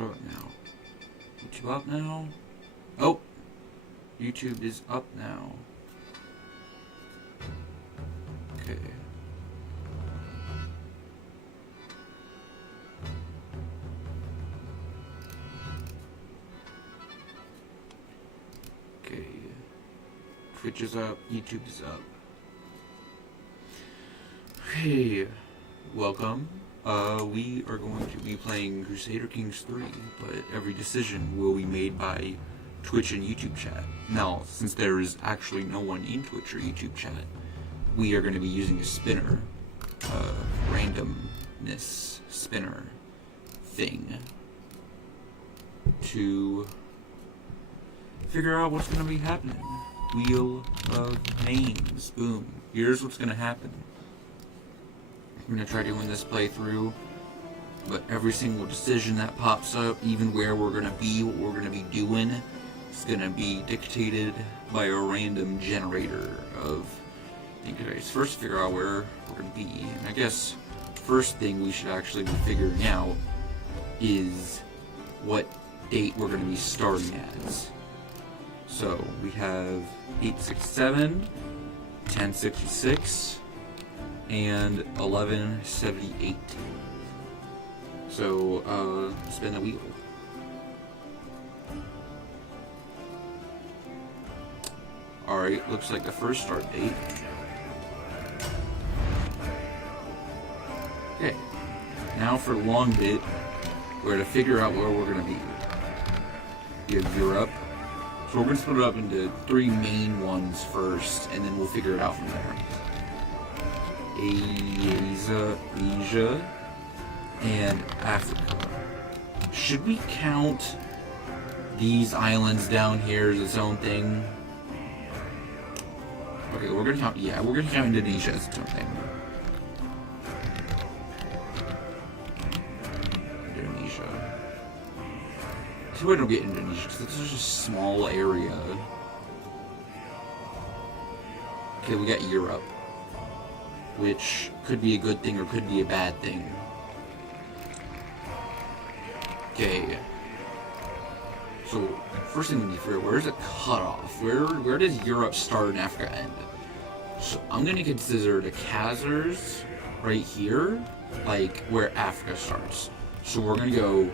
Oh, now. YouTube up now? Oh! YouTube is up now. Okay. Okay. Twitch is up, YouTube is up. Okay. Welcome. We are going to be playing Crusader Kings 3, but every decision will be made by Twitch and YouTube chat. Now, since there is actually no one in Twitch or YouTube chat, we are going to be using a spinner, randomness spinner thing, to figure out what's going to be happening. Wheel of Names. Boom. Here's what's going to happen. I'm going to try doing this playthrough, but every single decision that pops up, even where we're going to be, what we're going to be doing, is going to be dictated by a random generator of things. First, figure out where we're going to be. And I guess first thing we should actually be figuring out is what date we're going to be starting as. So we have 867, 1066, and 1178. So, spin the wheel. Alright, looks like the first start date. Okay, now for the long bit, we're to figure out where we're going to be. You have Europe. So we're going to split it up into three main ones first, and then we'll figure it out from there. Asia, and Africa. Should we count these islands down here as its own thing? Okay, we're gonna count. Yeah, we're gonna count Indonesia as its own thing. Indonesia. See why I don't get Indonesia, because it's such a small area. Okay, we got Europe, which could be a good thing or could be a bad thing. Okay. So, first thing we need to figure out, where's the cutoff? Where does Europe start and Africa end? So, I'm going to consider the Khazars right here, like where Africa starts. So, we're going to go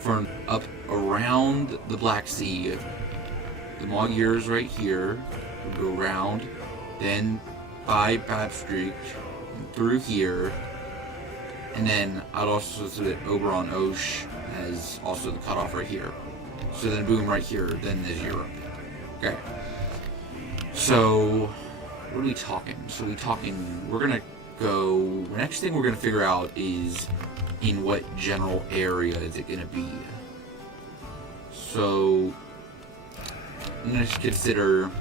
from up around the Black Sea. The Magyars right here. We'll go around, then by Babstreak through here, and then I'd also consider Oberon Osh as also the cutoff right here. So then boom, right here, then there's Europe. Okay. So what are we talking? So we're gonna go, the next thing we're gonna figure out is in what general area is it gonna be. So I'm gonna consider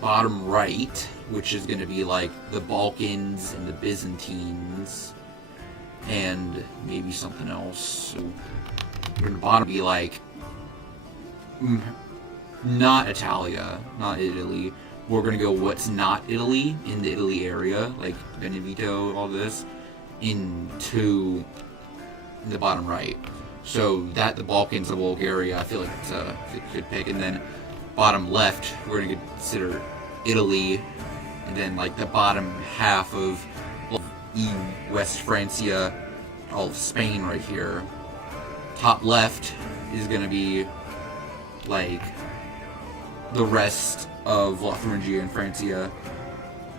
bottom right, which is going to be like the Balkans and the Byzantines and maybe something else. So we're going to bottom be like not Italia, not Italy. We're going to go what's not Italy in the Italy area, like Benevento, all this, into the bottom right. So that the Balkans and Bulgaria, I feel like it's a good pick. And then bottom left, we're going to consider Italy, and then like the bottom half of West Francia, all of Spain right here. Top left is going to be like the rest of La Thuringia and Francia,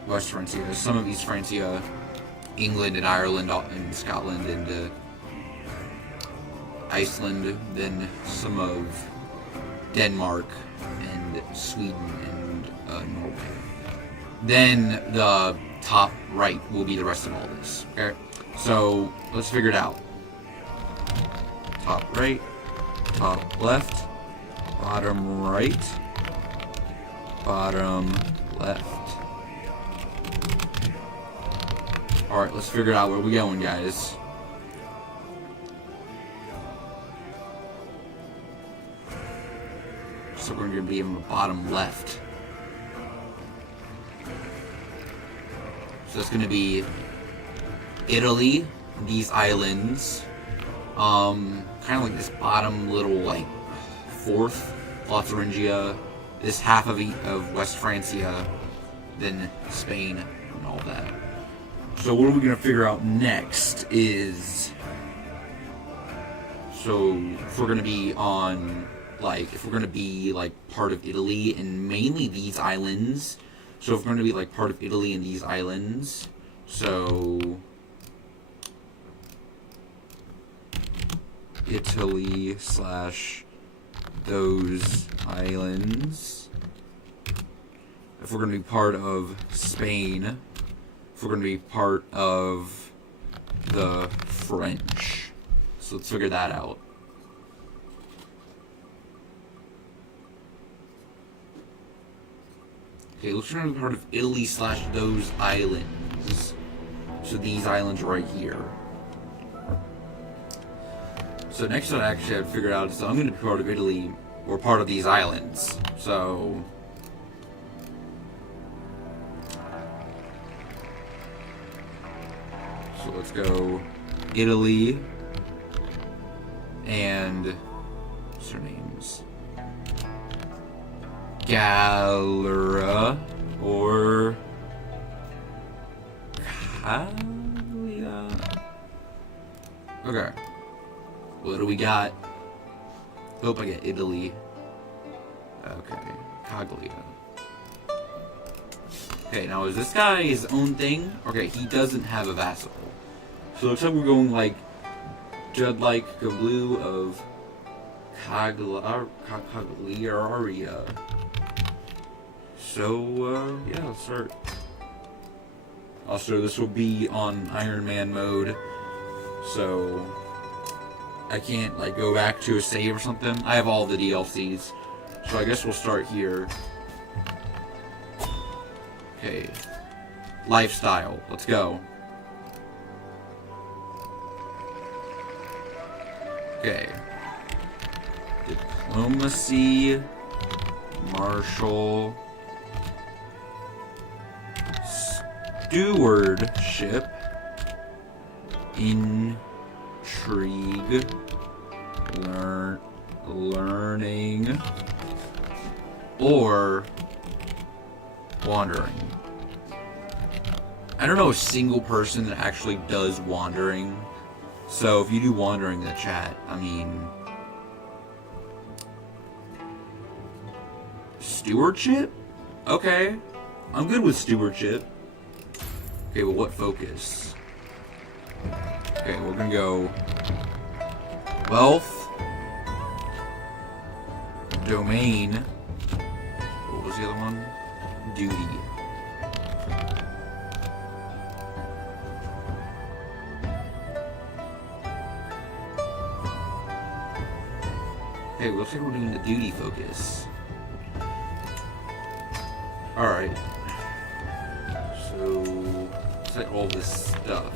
West Francia, some of East Francia, England and Ireland and Scotland and Iceland, then some of Denmark and Sweden and Norway. Then the top right will be the rest of all this. Okay, so let's figure it out. Top right, top left, bottom right, bottom left. Alright, let's figure out where we're going, guys. So we're going to be in the bottom left. So it's going to be Italy, these islands, Kind of like this bottom little, like, fourth, Lotharingia, this half of West Francia, then Spain, and all that. So what are we going to figure out next is... So, if we're going to be on, like, if we're going to be, like, part of Italy, and mainly these islands. So, if we're going to be, like, part of Italy and these islands, so... Italy / those islands. If we're going to be part of Spain, if we're going to be part of the French. So let's figure that out. Okay, let's try to be part of Italy / those islands. So these islands right here. So next one I actually have to figure out is I'm going to be part of Italy or part of these islands. So let's go Italy and what's their names? Galera or Calia. Okay. What do we got? Hope I get Italy. Okay. Caglia. Okay, now is this guy his own thing? Okay, he doesn't have a vassal. So it looks like we're going like Judd-like Gablu of Cagliaria. So, yeah, let's start. Also, this will be on Iron Man mode, so I can't, like, go back to a save or something. I have all the DLCs, so I guess we'll start here. Okay. Lifestyle. Let's go. Okay. Diplomacy. Martial. Stewardship. Intrigue. Learning. Or wandering. I don't know a single person that actually does wandering. So if you do wandering in the chat, I mean... Stewardship? Okay. I'm good with stewardship. Okay, well, what focus? Okay, we're gonna go... Wealth. Domain. What was the other one? Duty. Okay, looks like we're doing the duty focus. Alright. So, set all this stuff.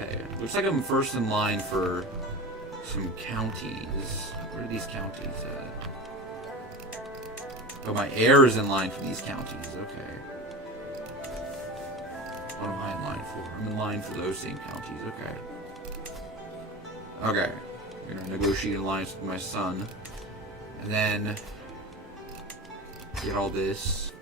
Okay, looks like I'm first in line for some counties. Where are these counties at? Oh, my heir is in line for these counties. Okay. What am I in line for? I'm in line for those same counties. Okay. Okay. I'm gonna negotiate an alliance with my son. And then get all this.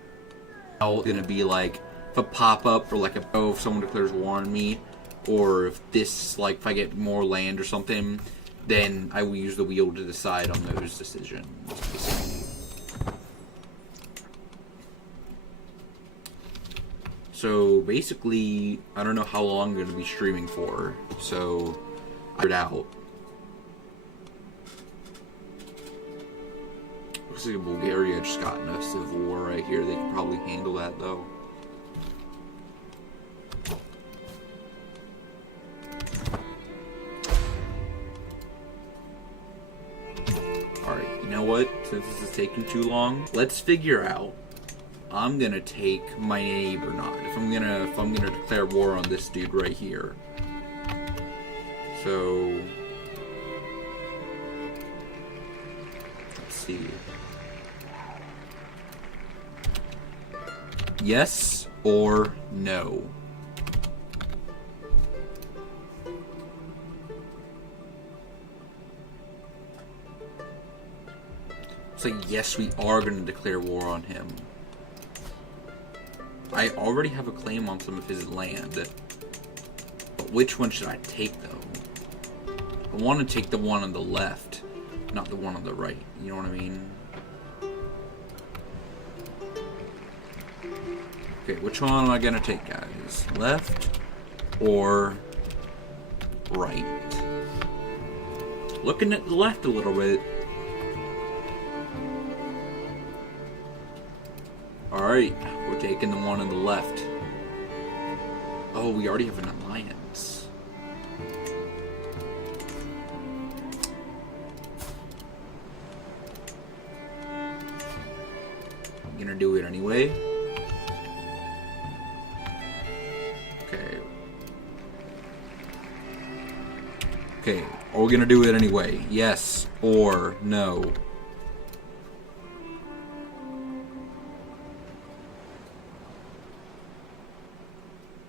Now it's gonna be like if a pop-up or like if someone declares war on me, or if this, like, if I get more land or something, then I will use the wheel to decide on those decisions. So basically, I don't know how long I'm going to be streaming for, so I figured out. Looks like Bulgaria just got in a civil war right here. They could probably handle that, though. Alright, you know what? Since this is taking too long, let's figure out. I'm gonna take my neighbor not. If I'm gonna declare war on this dude right here. So let's see. Yes or no? So yes, we are going to declare war on him. I already have a claim on some of his land. But which one should I take, though? I want to take the one on the left, not the one on the right. You know what I mean? Okay, which one am I going to take, guys? Left or right? Looking at the left a little bit. Alright, we're taking the one on the left. Oh, we already have an alliance. I'm gonna do it anyway. Okay. Okay, are we gonna do it anyway? Yes or no?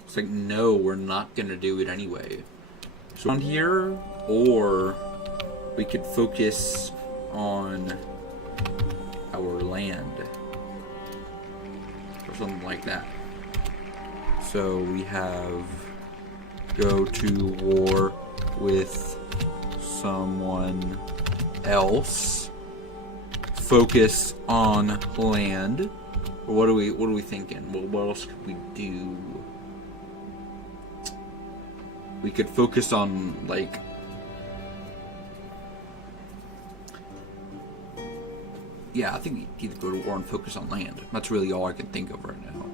It's like, no, we're not gonna do it anyway. So on here, or we could focus on our land. Or something like that. So we have go to war with someone else. Focus on land. Or what are we thinking? What else could we do? We could focus on, like, yeah, I think we either go to war and focus on land. That's really all I can think of right now.